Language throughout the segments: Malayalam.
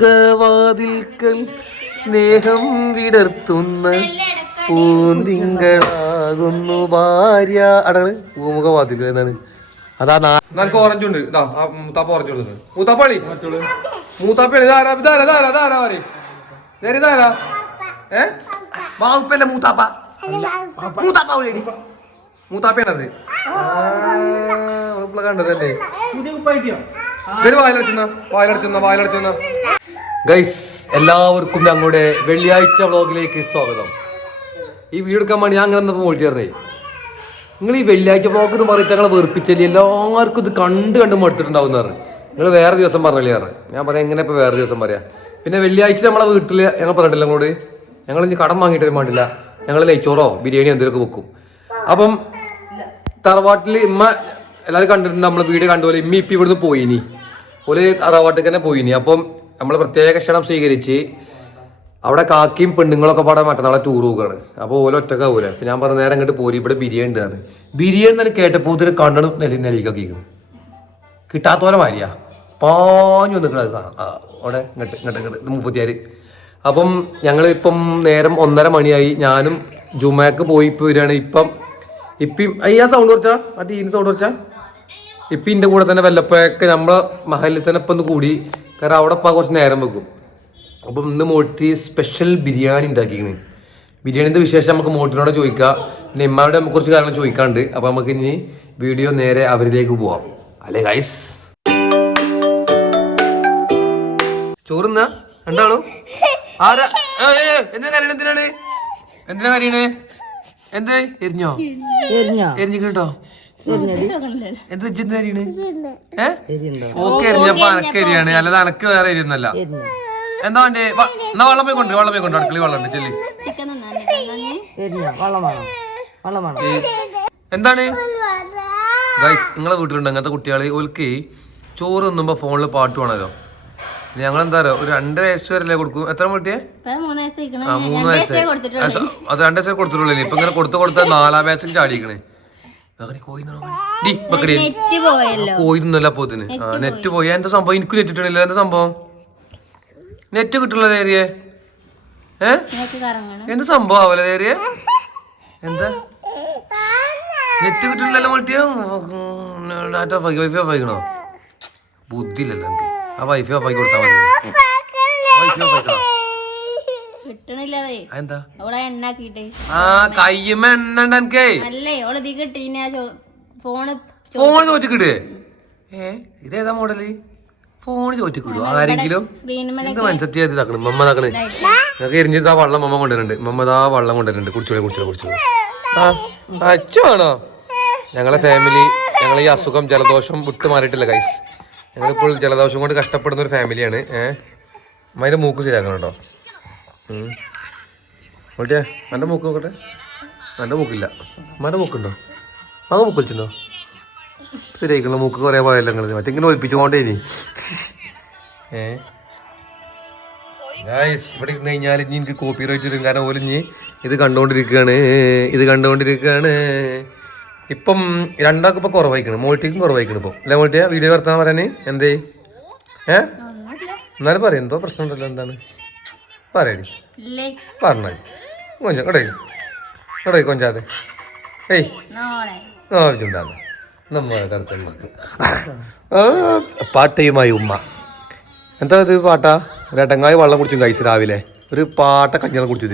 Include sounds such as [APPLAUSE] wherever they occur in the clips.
പൂമുഖവാതിൽക്കൽ സ്നേഹം വിടർത്തുന്ന പൂന്തിങ്കളാകുന്നു ഭാര്യ. അടാണ് പൂമുഖവാതിൽ എന്നാണ്. അതാ നമുക്ക് ഓറഞ്ച് ഉണ്ട്. ഇതാ ആ മൂത്താപ്പ ഓറഞ്ച് കൊടുക്കുന്നത് മൂത്താപ്പളി മൂത്താപ്പളി ഇതാരാ? ഇതാരാ? ഇതാരാ? ഇതാരാ പറയും? നേരെ ഇതാരാ? ഏ? ബാവുപ്പല്ല മൂത്താപ്പ. മൂത്താപ്പ വിളിയടി മൂത്താപ്പയാണത്. കണ്ടതല്ലേ? ഗൈസ് എല്ലാവർക്കും ഞങ്ങളുടെ വെള്ളിയാഴ്ച വ്ളോഗിലേക്ക് സ്വാഗതം. ഈ വീഡിയോ എടുക്കാൻ വേണ്ടി ഞാൻ അങ്ങനെ പോയിട്ട് ചേർന്നേ നിങ്ങൾ ഈ വെള്ളിയാഴ്ച വ്ളോഗ് എന്ന് പറഞ്ഞിട്ട് ഞങ്ങളെ വെറുപ്പിച്ചല്ലേ? എല്ലാവർക്കും ഇത് കണ്ട് കണ്ട് മടുത്തിട്ടുണ്ടാവും പറഞ്ഞു. നിങ്ങൾ വേറെ ദിവസം പറഞ്ഞില്ലേ പറഞ്ഞു. ഞാൻ പറയാം എങ്ങനെ ഇപ്പൊ വേറെ ദിവസം പറയാം? പിന്നെ വെള്ളിയാഴ്ച നമ്മളെ വീട്ടിൽ ഞങ്ങൾ പറഞ്ഞിട്ടില്ല അങ്ങോട്ട് ഞങ്ങൾ ഇനി കടം വാങ്ങിയിട്ട് വേണ്ടില്ല ഞങ്ങൾ നെയ്ച്ചോറോ ബിരിയാണി എന്തെങ്കിലുമൊക്കെ വെക്കും. അപ്പം തറവാട്ടിൽ ഇമ്മ എല്ലാവരും കണ്ടിട്ടുണ്ട് നമ്മൾ വീഡിയോ കണ്ടുപോലെ ഇമ്മി ഇപ്പം ഇവിടുന്ന് പോയിനി. ഒരു തറവാട്ടിൽ തന്നെ പോയിനി. അപ്പം നമ്മൾ പ്രത്യേക ക്ഷണം സ്വീകരിച്ച് അവിടെ കാക്കിയും പെണ്ണുങ്ങളൊക്കെ പാടാൻ മറ്റന്നാളെ ടൂർ പോവുകയാണ്. അപ്പോൾ ഓല ഒറ്റക്കാവൂല? അപ്പം ഞാൻ പറഞ്ഞ നേരം അങ്ങോട്ട് പോരി ഇവിടെ ബിരിയാണി ഉണ്ടാണ് ബിരിയാണി തന്നെ കേട്ടപ്പോൾ ഇതിന് കണ്ണണം നെല്ലി നെല്ലിക്കൊക്കെയാണ് കിട്ടാത്തോലെ മാരിയാ പാഞ്ഞു നിൽക്കണത് അവിടെ ഇങ്ങോട്ട് ഇങ്ങോട്ട് ഇങ്ങോട്ട് മുപ്പത്തിയാറ്. അപ്പം ഞങ്ങൾ ഇപ്പം നേരം ഒന്നര മണിയായി. ഞാനും ജുമാക്ക് പോയി ഇപ്പോൾ വരികയാണ്. ഇപ്പം ഇപ്പം അയ്യാ സൗണ്ട് കുറച്ചാ? ആ ടീന് സൗണ്ട് കുറച്ചാ? ഇപ്പം ഇതിന്റെ കൂടെ തന്നെ വല്ലപ്പോഴൊക്കെ നമ്മളെ മഹലിൽ തന്നെ ഇപ്പം ഒന്ന് കൂടി കാരണം അവിടെ ഇപ്പം കുറച്ച് നേരം വെക്കും. അപ്പം ഇന്ന് മോട്ടി സ്പെഷ്യൽ ബിരിയാണി ഉണ്ടാക്കിയാണ് ബിരിയാണിന്റെ വിശേഷം നമുക്ക് മോട്ടിനോട് ചോദിക്കാം. പിന്നെ ഇമ്മാവിടെ നമുക്ക് കുറച്ച് കാര്യങ്ങൾ ചോദിക്കാണ്ട് അപ്പം നമുക്ക് ഇനി വീഡിയോ നേരെ അവരിലേക്ക് പോവാം. അല്ലേ ഗൈസ് ചോറുന്ന? രണ്ടാളോ? ആരാ? എന്തിനാ കരയണ എന്തിനാണ്? എന്തിനാ കരയണേ എന്തേ? എരിഞ്ഞോ? എരിഞ്ഞോ? കേട്ടോ എന്ത് എരിയണ് ഏ? ഓക്കെ എരിഞ്ഞപ്പോ അനക്ക് എരിയാണ് അല്ലാതെ അനക്ക് വേറെ എരിയുന്നല്ല എന്താ വേണ്ടേ? എന്നാ വെള്ളം പോയി കൊണ്ട് വെള്ളം പോയി കൊണ്ട് അടുക്കളി വെള്ളം ഉണ്ട് ചെല്ലി. എന്താണ്? ഗൈസ് നിങ്ങളെ വീട്ടിലുണ്ട് അങ്ങനത്തെ കുട്ടികൾ ഓൽക്ക് ചോറ് തിന്നുമ്പോ ഫോണിൽ പാട്ട് വേണമല്ലോ ഞങ്ങൾ എന്താ പറയുക ഒരു രണ്ട് വയസ്സ് വരെ കൊടുക്കും. എത്ര കുട്ടിയെ? ആ മൂന്ന് വയസ്സ് അത് രണ്ട് വയസ്സേ കൊടുത്തിട്ടുള്ളൂ ഇപ്പൊ ഇങ്ങനെ കൊടുത്തു കൊടുത്ത നാലാം വയസ്സിൽ ചാടിക്കണേ കോയിരുന്നല്ല പോത്തിന് നെറ്റ് പോയി. എന്താ സംഭവം? എനിക്ക് നെറ്റ് കിട്ടണില്ല. എന്താ സംഭവം? നെറ്റ് കിട്ടുള്ള ഏരിയ ഏ? എന്ത് സംഭവം ആവല ഏരിയ എന്താ? നെറ്റ് കിട്ടില്ലല്ലോ മട്ടിയോ ഡാറ്റ വൈഫൈ ഓഫായിക്കണോ ബുദ്ധിയില്ലല്ലോ എനിക്ക്. ആ വൈഫൈ ഓഫാക്കി കൊടുത്താൽ മതി. വൈഫൈ ഓഫായിക്കണോ എന്താ അവളെ ആ കയ്യമ്മ എണ്ണ ഉണ്ട് എനിക്കേ. അല്ലേ ഓൾ തീ കിട്ടീന ഫോണ് ഫോൺ തോറ്റിക്കിടേ ഏ ഇതേതാ മോഡൽ? ഫോൺ തോറ്റിക്കിടൂ ആരെങ്കിലും? എന്ത് മനസ്സത്തി ഇതാക്കണം? മമ്മ ഇതാക്കണേ? ഞങ്ങൾക്ക് എരിഞ്ഞിട്ട് ആ വള്ളം മമ്മ കൊണ്ടുവരുന്നുണ്ട് മമ്മ ഇതാ വള്ളം കൊണ്ടുവരുന്നുണ്ട് കുടിച്ചോളെ കുടിച്ചോളെ കുടിച്ചോളെ. ആ അച്ഛനാണോ? ഞങ്ങളെ ഫാമിലി ഞങ്ങൾ ഈ അസുഖം ജലദോഷം വിട്ട് മാറിയിട്ടില്ല ഗൈസ് ഞങ്ങളിപ്പോൾ ജലദോഷം കൊണ്ട് കഷ്ടപ്പെടുന്ന ഒരു ഫാമിലിയാണ് ഏഹ് അമ്മേന്റെ മൂക്ക് ശരിയാക്കണം കേട്ടോ ഓട്ടിയാ നല്ല മൂക്ക് നോക്കട്ടെ. നല്ല മൂക്കില്ല. അമ്മന്റെ മൂക്കുണ്ടോ? അത് മൂക്ക് വിളിച്ചിട്ടുണ്ടോ ശരിയായിക്കുള്ള മൂക്ക് കുറേ പോയല്ലോ നിങ്ങൾ മറ്റെങ്കിലും ഒഴിപ്പിച്ചു ഒലിപ്പിച്ചുകൊണ്ടേ ഇനി ഏ ഇവിടെ ഇരുന്ന് കഴിഞ്ഞാൽ ഇനി എനിക്ക് കോപ്പി റൈറ്റ് വരും. കാരണം ഓൽ ഇനി ഇത് കണ്ടുകൊണ്ടിരിക്കുകയാണ് ഇത് കണ്ടുകൊണ്ടിരിക്കുകയാണ് ഇപ്പം രണ്ടാൾക്ക് ഇപ്പം കുറവായിക്കണം. മോൾട്ടിക്കും കുറവായിക്കണം ഇപ്പം. അല്ലേ മോട്ടിയാ വീഡിയോ വർത്താൻ പറയാൻ എന്തേ? ഏ? എന്നാലും പറയും. എന്തോ പ്രശ്നമുണ്ടല്ലോ എന്താണ്? പറയടി. പറഞ്ഞു. കൊഞ്ചം കടയിൽ കടേ കൊഞ്ചാതെ. ഏയ്. ആവശ്യമുണ്ടാകുന്നു ആവശ്യമുണ്ടാകും നമ്മളുടെ അടുത്ത് പാട്ടയുമായി ഉമ്മ. എന്താ ഇത് പാട്ടാ? രണ്ടങ്ങായി വെള്ളം കുടിച്ചും കഴിച്ചു രാവിലെ. ഒരു പാട്ട കഞ്ഞളം കുടിച്ചു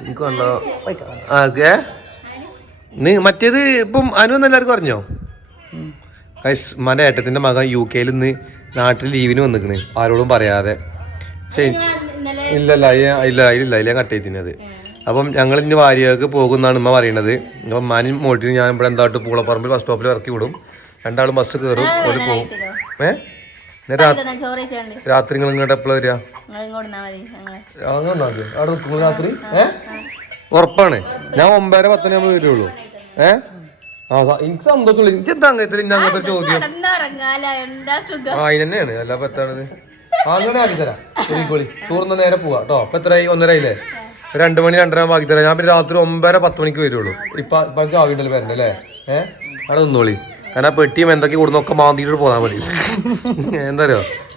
എനിക്ക് കണ്ടോ അതെ നീ മറ്റേത് ഇപ്പം അനുവെന്ന് എല്ലാവർക്കും അറിഞ്ഞോ? ഉമ്മാന്റെ ഏട്ടത്തിന്റെ മകൻ യു കെയിൽ നിന്ന് നാട്ടിൽ ലീവിന് വന്നിക്കണ്. ആരോടും പറയാതെ. ശരി. ഇല്ലല്ല ഇല്ല ഇല്ല ഇല്ല കട്ട് ചെയ്തിനത് അപ്പം ഞങ്ങൾ ഇനി വാര്യകൾക്ക് പോകുന്നാണ് ഉമ്മ പറയണത്. അപ്പം മാനി മോട്ടിന് ഞാൻ ഇവിടെ എന്തായിട്ട് പൂളപ്പറമ്പിൽ ബസ് സ്റ്റോപ്പിൽ ഇറക്കി വിടും. രണ്ടാളും ബസ് കയറും ഒരു പോകും ഏ? രാത്രി നിങ്ങൾ ഇങ്ങോട്ട് എപ്പോഴാണ് വരിക? അങ്ങനെ അവിടെ നിൽക്കുമ്പോൾ രാത്രി. ഏ? ഉറപ്പാണ്. ഞാൻ ഒമ്പതര പത്തന ആകുമ്പോൾ വരുള്ളൂ. ഏ? ആ എനിക്ക് സന്തോഷമുള്ളൂ. എനിക്ക് എന്താ അങ്ങനത്തെ ഇന്ന അങ്ങനത്തെ ചോദ്യം? ആ അതിനെയാണ് അല്ല പത്താണ് എത്താണത് ആ, അങ്ങനെ ആക്കി തരാം. ശരിക്കോളി ചോറിന്ന് നേരെ പോവാ കേട്ടോ അപ്പൊ എത്രയായി? ഒന്നരയില്ലേ? രണ്ടു മണി രണ്ടര ബാക്കി തരാം ഞാൻ പിന്നെ രാത്രി ഒമ്പതര പത്ത് മണിക്ക് വരുള്ളൂ. ഇപ്പൊ ഇപ്പൊ ചാവിണ്ടല്ലോ വരണ്ട അല്ലേ ഏഹ് അവിടെ നിന്നോളി. കാരണം ആ പെട്ടിയും എന്തൊക്കെ കൂടുന്നൊക്കെ മാന്തിയിട്ട് പോകാൻ മതി. [LAUGHS] എന്താ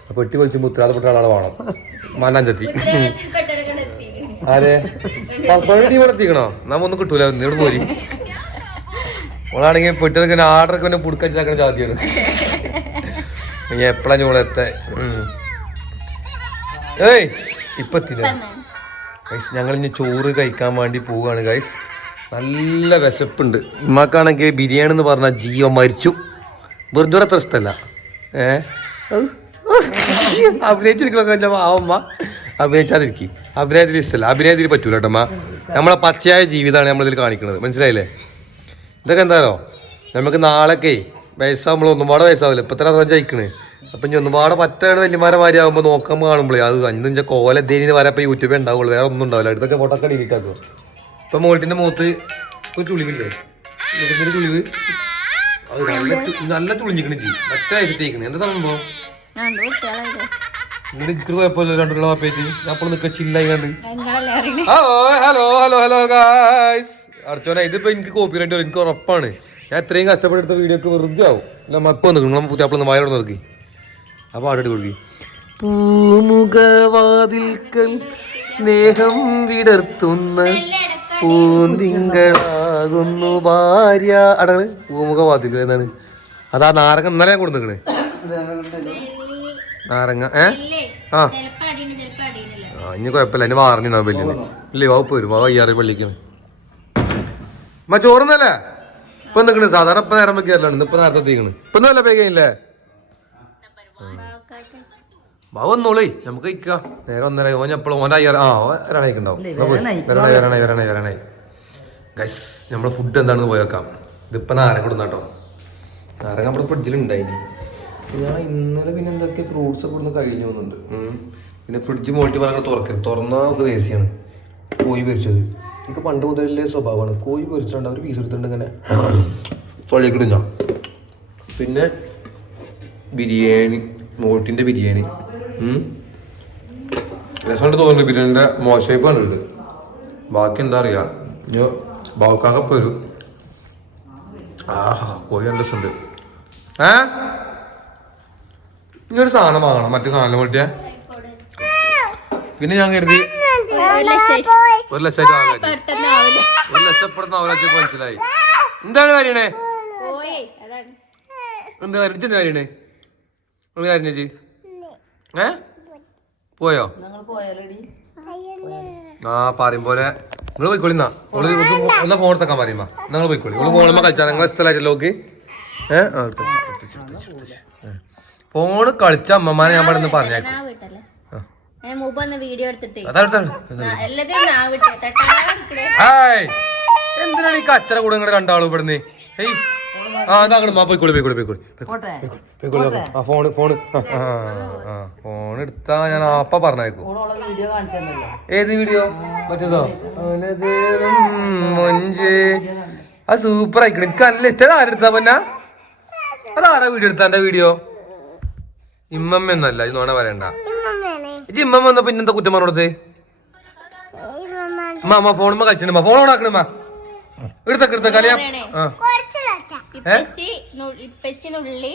അപ്പൊ പെട്ടി പൊളിച്ചുമ്പോ ഉത്തരവാദപ്പെട്ട ആളാണ് വേണം. മണ്ണഞ്ചത്തി ആരെ? പേടി ഇവിടെ എത്തിക്കണോ? നമ്മ ഒന്നും കിട്ടൂല. ഇവിടെ പോരി. ഓളാണെങ്കിൽ പെട്ടിറക്കെ ആടൊക്കെ പിന്നെ പുടുക്കച്ചാക്കണ ജാതിയാണ്. എപ്പോഴാണ് എപ്പോഴാ ഞോളെത്തെ ഏയ് ഇപ്പൊ ഗൈസ് ഞങ്ങൾ ഇനി ചോറ് കഴിക്കാൻ വേണ്ടി പോവുകയാണ് ഗൈസ് നല്ല വിശപ്പുണ്ട്. ഇമ്മക്കാണെങ്കിൽ ബിരിയാണി എന്ന് പറഞ്ഞാൽ ജിയോ മരിച്ചു. വെറുതെ അത്ര ഇഷ്ടമല്ല ഏ? അഭിനയിച്ചിരിക്കുന്ന ആവമ്മ അഭിനയിച്ചാതിരിക്കും. അഭിനയത്തിൽ ഇഷ്ടമല്ല അഭിനയത്തിൽ പറ്റൂല കേട്ടോ അമ്മ നമ്മളെ പച്ചയായ ജീവിതമാണ് നമ്മളിതിൽ കാണിക്കുന്നത് മനസ്സിലായില്ലേ? ഇതൊക്കെ എന്താണോ നമുക്ക് നാളൊക്കെ വയസ്സാകുമ്പോൾ ഒന്നുപാടെ വയസ്സാവില്ല ഇപ്പം തന്നെ ജയിക്കണേ. അപ്പം ഇനി ഒന്നുപാട് പറ്റാണ് വലിയമാരെ മാതിരി ആകുമ്പോൾ നോക്കാൻ കാണുമ്പോഴേ അത് അഞ്ചിഞ്ച കോല എന്തേലും വരെ ഇപ്പം യൂട്യൂബേ ഉണ്ടാവുള്ളൂ വേറെ ഒന്നും ഉണ്ടാവില്ല അടുത്തൊക്കെ ഫോട്ടോ ഒക്കെ ഡിലീറ്റ് ആക്കും ഇപ്പം മോൾട്ടിന്റെ മുഖത്ത് ഒരു ചുളിവില്ലേ? മുഖത്തൊരു ചുളിവ്. അത് നല്ല നല്ല ചുളിഞ്ഞിക്കണ ചെയ്യും മറ്റേ വയസ്സത്തേക്കണ് എന്താ സംഭവം? ഇരിക്കുന്ന കുഴപ്പമില്ല രണ്ടു കിലോ വാപ്പേറ്റി ഞാൻ അപ്പോൾ നിൽക്കുക ചില്ലായി കണ്ട് hello hello hello hello guys അർച്ചോന ഇതിപ്പോ എനിക്ക് കോപ്പി റൈറ്റ് വരും എനിക്ക് ഉറപ്പാണ്. ഞാൻ ഇത്രയും കഷ്ടപ്പെട്ടെടുത്ത വീഡിയോ ഒക്കെ വെറുതെ ആവും. അല്ല മപ്പം നിൽക്കണം നമ്മൾ പുതിയ അപ്പോൾ വായോട് നോക്കി. ആ പാടിട്ട് കൊടുക്കി? പൂമുഖവാതിൽക്കൽ സ്നേഹം വിടർത്തുന്ന പൂന്തിങ്കളാകുന്നു ഭാര്യ. അടാണ് പൂമുഖവാതിൽ എന്താണ് അതാ നാരങ്ങ ഇന്നലെ കൊടുത്ത് നിൽക്കണേ നാരങ്ങ ഏ? ആ. ആ ഇനി കുഴപ്പമില്ല. എന്നെ വാറണിണ്ടാവും വലിയ ഇല്ലേ വകുപ്പ് വരും വാ അയ്യാറ് പള്ളിക്കാണ് അമ്മ ചോറുന്നല്ലേ ഇപ്പൊ നിൽക്കണ് സാധാരണ ഇപ്പൊ നേരം വെക്കാറില്ല ഇപ്പൊ നേരത്തെ എത്തിക്കണ്. ഇപ്പൊ നല്ല പേകയില്ലേ ബാബു വന്നോളേ. നമുക്ക് കഴിക്കാം നേരെ ഒന്നര ഓൻ എപ്പോഴും ഓൻ അയ്യാറ് ആ വരണായിക്ക് ഉണ്ടാവും വരണേ വരണേ വരണേ വരണായി ഗൈസ് നമ്മളെ ഫുഡ് എന്താണെന്ന് പോയേക്കാം ഇതിപ്പോ നാരങ്ങ കൊടുന്ന കേട്ടോ. നാരങ്ങ നമ്മുടെ ഫ്രിഡ്ജിലുണ്ടായിരുന്നു ഞാൻ ഇന്നലെ പിന്നെ എന്തൊക്കെ ഫ്രൂട്ട്സ് ഒക്കെ ഇവിടുന്ന് കഴിഞ്ഞു പോകുന്നുണ്ട് പിന്നെ ഫ്രിഡ്ജ് മോട്ടി പറഞ്ഞാൽ തുറക്കരുത്. തുറന്നാൽ നമുക്ക് ദേശീയാണ് കോഴി പൊരിച്ചത്. എനിക്ക് പണ്ട് മുതലേ സ്വഭാവമാണ്. കോഴി പൊരിച്ചുകൊണ്ട് അവർ പീസ് എടുത്തിട്ടുണ്ട് ഇങ്ങനെ. തൊള്ളിയൊക്കെ ഇടുന്ന? പിന്നെ ബിരിയാണി മോട്ടിന്റെ ബിരിയാണി. രസമുണ്ട് തോന്നുന്നു ബിരിയാണിന്റെ മോശമായിപ്പ് കണ്ടിട്ട്. ബാക്കി എന്താ അറിയാ? ഇനി ബാവുക്കാക്കപ്പ് വരും. ആഹാ കോഴി നല്ല രസമുണ്ട്. ഏ? ഇനി ഒരു സാധനം വാങ്ങണം. മറ്റേ സാധനം പറ്റിയ പിന്നെ ഞാൻ കരുതി ഒരു ലക്ഷം ഒരു ലക്ഷപ്പെടുന്ന അവരൊക്കെ മനസ്സിലായി. എന്താണ് കാര്യണേ? എന്താ കാര്യം? കാര്യണേ? ഒരു കാര്യം ചേച്ചി ഏ? പോയോ? ആ പറയും പോലെ. നിങ്ങൾ പോയിക്കോളിന്നാ ഓൾ ഇവക്ക് എന്നാ ഫോൺ എടുത്തേക്കാൻ പറയുമ്പോ നിങ്ങൾ പോയിക്കോളി. നിങ്ങൾ ഫോണുമ്പോ കളിച്ചാൽ നിങ്ങളെ ഇഷ്ടമല്ലായിട്ടല്ലോ ലോക്ക്. ഫോണ് കളിച്ച അമ്മമാരെ ഞാൻ പറഞ്ഞു പറഞ്ഞേക്കും. എന്തിനാണ് ഈ കച്ചറ കൂടെ ഇങ്ങടെ രണ്ടാളും ഇവിടുന്ന്? ഹേയ് ആ അതാ അങ്ങോട്ട് മാ പോയിക്കോളി പോയിക്കോളി പോയിക്കോളി. പോയിക്കോളി, ആ ഫോണ് ഫോണ്. ആ ആ ഫോൺ എടുത്താ ഞാൻ അപ്പ പറഞ്ഞേക്കും ഏത് വീഡിയോ? മറ്റേതോ? മൊഞ്ച്. അത് സൂപ്പർ ആയിക്കണം. എനിക്ക് നല്ല ഇഷ്ടം. ആരെടുത്താ പൊന്നാ? അതാരാ വീഡിയോ എടുത്താ എന്റെ വീഡിയോ? ഇമ്മമ്മയൊന്നല്ല ഇത് നോണ പറയണ്ട. ഇത് ഇമ്മമ്മ വന്നപ്പോ പിന്നെന്താ കുറ്റം പറഞ്ഞോടത്ത് അമ്മ ഫോണുമ്മ കളിച്ചിട്ടുമ്മ ഫോൺ ഓണാക്കണമ്മ എടുത്തക്ക എടുത്തക്ക. അല്ലേ? ആ. ഇപ്പച്ചി നു- ഇപ്പച്ചിനുള്ളി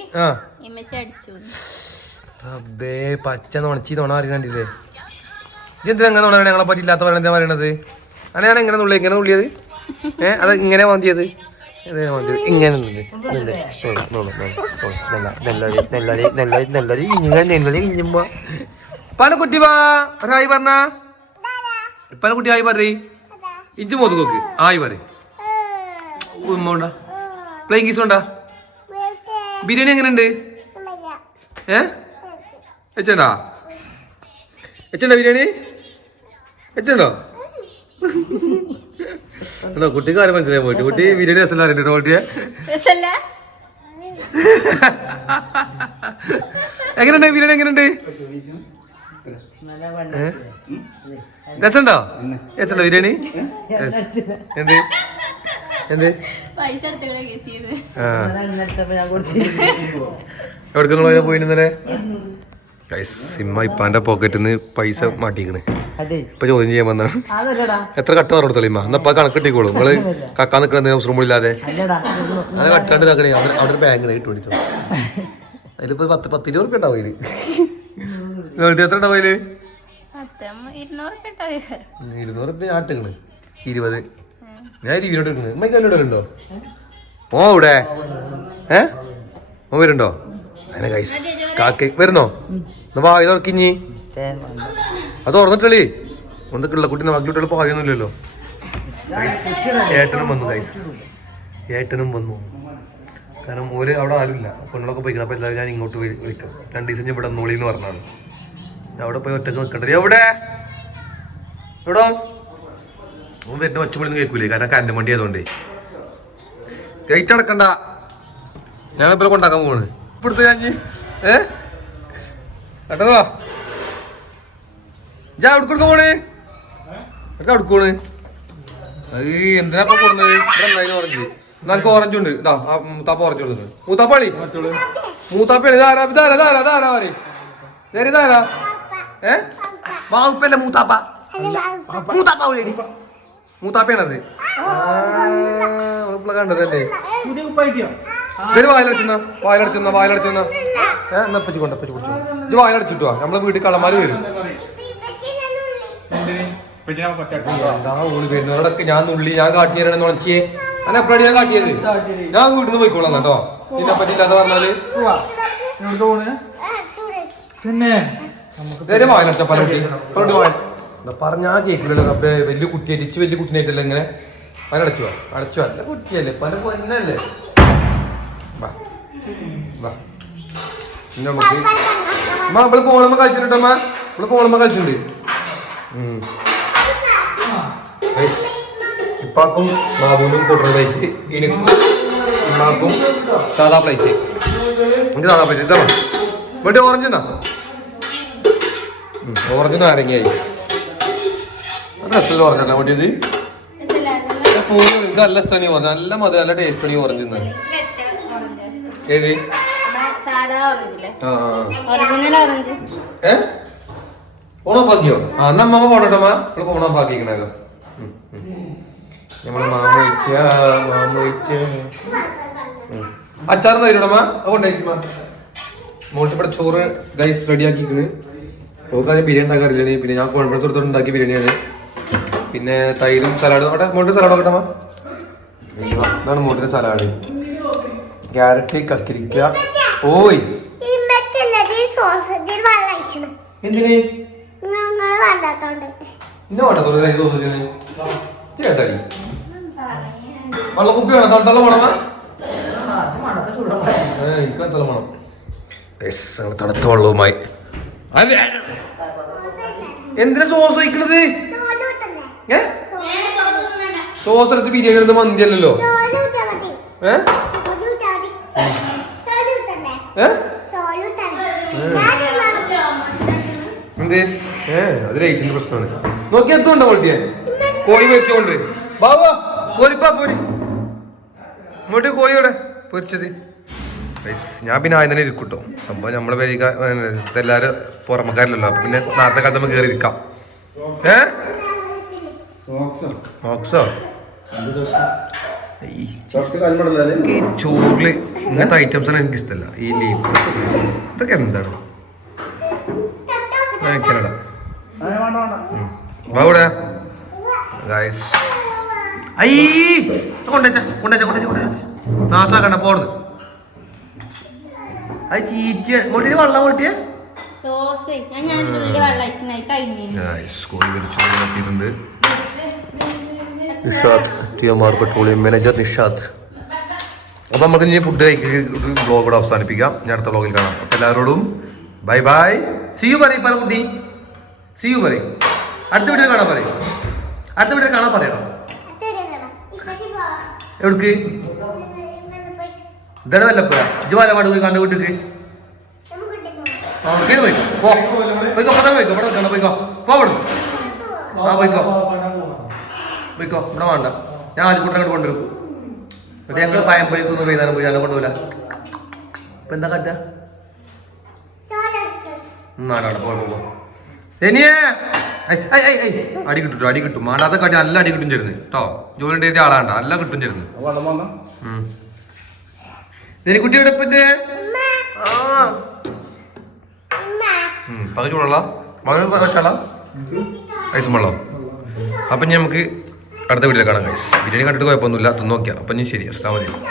അടിച്ചു. അബേ പച്ച നുണച്ചി നുണ അറിയണ്ടില്ലേ ഇതെന്തിനാ അങ്ങനെ നുണ ഞങ്ങളെ പറ്റില്ലാത്ത പറയണത്? പറയണത് ഞാൻ എങ്ങനെ നുള്ളി? എങ്ങനെ നുള്ളിയത്? അത് ഇങ്ങനെ മന്തിയത്? ഇങ്ങനെ. ഇപ്പാനെ കുട്ടി വാ. ഹായ് പറഞ്ഞ. പല കുട്ടി ആയി പറയ്. ഇഞ്ചു മോതുകോക്ക് ആയി പറയ്. ഉമ്മ ഉണ്ടാ? പ്ലേയിങ് കീസ് ഉണ്ടാ ബിരിയാണി എങ്ങനെയുണ്ട്? ഏ? വെച്ചണ്ടാ വെച്ചണ്ട ബിരിയാണി? വെച്ചണ്ടോ അല്ലോ കുട്ടിക്ക് ആരും മനസ്സിലായി പോയിട്ട്. കുട്ടി ബിരിയാണി രസം അറിയണ്ടോ കുട്ടിയെ. എങ്ങനെയുണ്ട്? ബിരിയാണി എങ്ങനെയുണ്ട്? രസമുണ്ടോ? രസമുണ്ടോ ബിരിയാണി? എന്ത്? എന്ത്? പൈസ എടുത്തുകൂടെ കേസ് ചെയ്ത്. ആ. ഇന്നലത്തെ ഞാൻ കൊടുത്തിരുന്നു. എവിടെ നിങ്ങൾ പോയി ഇന്നലെ? സിമ്മ ഇപ്പാന്റെ പോക്കറ്റിൽ നിന്ന് പൈസ മാറ്റിക്കണ്. അതെ. ഇപ്പൊ ചോദ്യം ചെയ്യാൻ വന്നാണ്. എത്ര കട്ട് പറഞ്ഞു ഇമ്മ? ഇമ്മ കണക്ക് കിട്ടിക്കോളൂ. നിങ്ങൾ കക്കാൻ ഇല്ലാതെ? അല്ലടാ അത് കട്ടാണ്ട് ഇതാക്കണേ. അവിടെ ഒരു ബാങ്ക് ഇട്ട് വേണ്ടിട്ടോ അതിലിപ്പോ പത്ത് പത്ത് ഇരുപത് റുപ്യ ഉണ്ടാവും ഇതിൽ എത്ര ഉണ്ടാവും ഇരുന്നൂറ് റുപ്യ ഇട്ടിക്കണ് ഇരുപത്. ഞാൻ എടുക്കുന്നത് മൈക്ക് ഉണ്ടോ? ഓ ഇവിടെ ഏ? ഓ വരുന്നുണ്ടോ? അങ്ങനെ കൈസ് കാക്ക. വരുന്നോ? എന്നാ ഇത് ഉറക്കിഞ്ഞി. അത് തുറന്നിട്ടല്ലേ ഒന്നൊക്കെയുള്ള കുട്ടീനെ ബാക്കി കുട്ടികൾ പായൊന്നുമില്ലല്ലോ. ഏട്ടനും വന്നു ഗൈസ് ഏട്ടനും വന്നു. കാരണം ഓര് അവിടെ ആരുമില്ല. പെണ്ണുകളൊക്കെ പോയിക്കണം. അപ്പൊ എല്ലാവരും ഞാൻ ഇങ്ങോട്ട് വിളിക്കും. രണ്ട് ദിവസം ഇവിടെ നോളി എന്ന് പറഞ്ഞാണ് അവിടെ പോയി ഒറ്റയ്ക്ക് നിൽക്കണ്ടത് എവിടെ? എവിടോ? ഓൻ വരുന്ന ഒച്ചമൊന്നും കേൾക്കൂലേ? കാരണം കരണ്ട് വണ്ടി ആയതുകൊണ്ടേ. ഗേറ്റ് അടക്കണ്ട. ഞാൻ ഇപ്പോൾ കൊണ്ടാക്കാൻ പോവാണ്. ഇവിടുത്തെ ഞാൻ ഏ? കേട്ടോ ജാ അവിടെ കൊടുക്കാൻ പോണേ? എടാ അവിടെ പോണ്? അത് എന്തിനാ ഇപ്പൊ ഓറഞ്ച്. നമുക്ക് ഓറഞ്ച് ഉണ്ട്. ഇതാ മൂത്താപ്പ ഓറഞ്ച് കൊടുക്കുന്നത് മൂത്താപ്പാളി ധാരാ ധാരാ ധാരാ ഇതാരാ? പറയും? ഇതാരാ? ഏ? വാപ്പല്ല മൂത്താപ്പ? മൂത്താപ്പ മൂത്താപ്പയാണത്. ആ കണ്ടതല്ലേ? ഇവർ വായിലടിച്ചെന്ന? വായിലടിച്ചുന്ന? വായിലടിച്ചുന്ന? ഏ എന്നാ പറ്റി കൊണ്ട പറ്റി കുടിച്ചു ഇത് വായിലടിച്ചിട്ടുവാ നമ്മളെ വീട്ടിൽ കള്ളമാര് വരും. എന്താ ഓൾ ഞാൻ നുള്ളി ഞാൻ കാട്ടി തരണെന്ന് ഉണച്ചിയെ. ഞാൻ എപ്പോഴാണ് ഞാൻ കാട്ടിയത്? ഞാൻ വീട്ടിൽ നിന്ന് പോയിക്കോളാം കേട്ടോ ഇതിനെ പറ്റി ഇല്ലാതെ പറഞ്ഞാൽ? പിന്നെ? നേരെ വായനടിച്ച പല കുട്ടി. പല കുട്ടി എന്താ പറഞ്ഞാ കേൾക്കില്ലല്ലോ റബ്ബേ വലിയ കുട്ടിയായിട്ട് ഇച്ച് വലിയ കുട്ടിനായിട്ടല്ലേ ഇങ്ങനെ? പല അടച്ചുവാ അടച്ചു അല്ല കുട്ടിയല്ലേ പല പൊന്നല്ലേ? വാ നമുക്ക് അമ്മ നമ്മൾ ഫോണമ്മ കളിച്ചിട്ടുണ്ടോ അമ്മ. നമ്മൾ ഫോണുമ്പോ കളിച്ചിട്ടുണ്ട്. ഇപ്പാക്കും ബാബുവിനും കൂട്ടുന്ന പ്ലേറ്റ് എനിക്കും ഇമ്മാക്കും സാധാ പ്ലേറ്റ് എനിക്ക് സാധാ പ്ലേറ്റ് ഇതാ ഇവിടെ ഓറഞ്ച് എന്നാ ഓറഞ്ച് നാരങ്ങയായി. രസമില്ല പറഞ്ഞാ കൂട്ടിയത്? എനിക്ക് നല്ല ഇഷ്ടമാണ് ഈ ഓറഞ്ച് നല്ല മതി നല്ല ടേസ്റ്റ് ആണ് ഈ ഓറഞ്ച് തിന്നാൻ. ഏത്? ആ. ഏ? ഓണാക്കിയോ ആ എന്നാ അമ്മ പോണോട്ടോ അമ്മ. നമ്മൾ ഫോൺ ഓഫാക്കിക്കണല്ലോ നമ്മൾ മാമ ഒഴിച്ച മാമ അച്ചാർ തരുടമ്മ മോട്ടിപ്പടെ ചോറ് ഗൈസ് റെഡി ആക്കിക്കണ് നോക്കാതെ ബിരിയാണി ഉണ്ടാക്കാറില്ലേ പിന്നെ ഞാൻ കോൺഫിഡൻസ് കൊടുത്തോണ്ട് ഉണ്ടാക്കിയ ബിരിയാണിയാണ്. പിന്നെ തൈരും സലാഡും അവിടെ മോട്ടിന് സലാഡ് നോക്കട്ടെ ഇതാണ് മോട്ടിന് സലാഡ്. ക്യാരറ്റ് കത്തിരിക്ക. ഓയ്. എന്തിന്? ഇന്ന വേണ്ട തൊഴിലാളി തോന്നുന്നു ചേട്ടാടി വെള്ളക്കുപ്പി വേണം? തണുത്തുള്ള മണമാ എനിക്ക് തണുത്തുള്ള മണം Yes, ഞങ്ങൾ തണുത്ത വെള്ളവുമായി. അതെ. എന്തിനാ സോസ് വയ്ക്കണത് സോസ് ബിരിയാണി മന്തി അല്ലല്ലോ അത് ലൈറ്റിന്റെ പ്രശ്നമാണ്. നോക്കി എത്തുണ്ടോ പൊട്ടിയെ കോഴി വെച്ചോണ്ട് ബാബോ പോരിപ്പാ പോരി ഇങ്ങോട്ട് കോഴി ഇവിടെ പൊരിച്ചത്. ഞാൻ പിന്നെ ആദ്യം തന്നെ ഇരിക്കൂട്ടോ. അപ്പൊ നമ്മളെ പേര് എല്ലാരും പുറമക്കാരില്ലല്ലോ. അപ്പൊ പിന്നെ നാളത്തെ കാലത്ത് നമുക്ക് കയറി ഇരിക്കാം. ഏ? ഓക്സോ. ഈ ഈ ചോറിൽ ഇങ്ങനത്തെ ഐറ്റംസ് ആണ് എനിക്ക് ഇഷ്ടമല്ല ഈ ലീഫ് ഇതൊക്കെ എന്താണ്? അവിടെ ഗൈസ് ഐ! കൊണ്ടേച്ച കൊണ്ടേച്ച കൊണ്ടേച്ച കൊണ്ടുവച്ച നാസാക്കണ്ട പോടുന്നു. അത് ചീച്ച. കൊണ്ടിട്ട് വെള്ളം കൊട്ടിയ സ്കൂളിൽ ഞാൻ Nishad T M R petroleum manager Nishad. അപ്പൊ നമുക്ക് ഇനി ഫുഡ് കഴിക്കുക ബ്ലോഗ് കൂടെ അവസാനിപ്പിക്കാം. ഞാൻ അടുത്ത ബ്ലോഗിൽ കാണാം. അപ്പൊ എല്ലാവരോടും ബൈ ബൈ സി യു പറയും പല കുട്ടി സി യു പറയും. അടുത്ത വീട്ടിൽ കാണാൻ പറയും. അടുത്ത വീട്ടിൽ കാണാൻ പറയണം. എവിടേക്ക്? ഇതാണ് വല്ലപ്പോഴാ. ജുവാല പാട് പോയി കണ്ട വീട്ടിക്ക്. പോയിക്കോ. പോയിക്കോ പത്താൻ പോയിക്കോ. പടം നിൽക്കണ്ട പോയിക്കോ. പോവിടുന്നു ആ പോയിക്കോ. പോയിക്കോ ഇവിടെ വേണ്ട. ഞാൻ ആദ്യക്കൂട്ടം അങ്ങോട്ട് കൊണ്ടുവരും. എന്നിട്ട് ഞങ്ങൾ പയം പോയിക്കൊന്ന് വൈകുന്നേരം പോയി ഞാൻ കൊണ്ടുപോല ഇപ്പൊ എന്താ നാടാണ് പോ പോ, ഐ. അടി കിട്ടും അടി കിട്ടും. മാണ്ടാത്ത കാട്ടി നല്ല അടി കിട്ടും ചേരുന്നു കേട്ടോ ജോലി ഉണ്ടായിട്ട് ആളാണ്ട. നല്ല കിട്ടും ചേരുന്നു കുട്ടി എവിടെ പകുതി ചൂടുള്ള പകുതി വെച്ചാളാ ഐസും വെള്ളം അപ്പം ഇനി നമുക്ക് അടുത്ത വീട്ടിൽ കാണാം ഗൈസ് ബിരിയാണി കണ്ടിട്ട് കുഴപ്പമൊന്നുമില്ല. തിന്ന് നോക്കിയാൽ അപ്പം ഇനി ശരി അസ്ലാം വലൈക്കും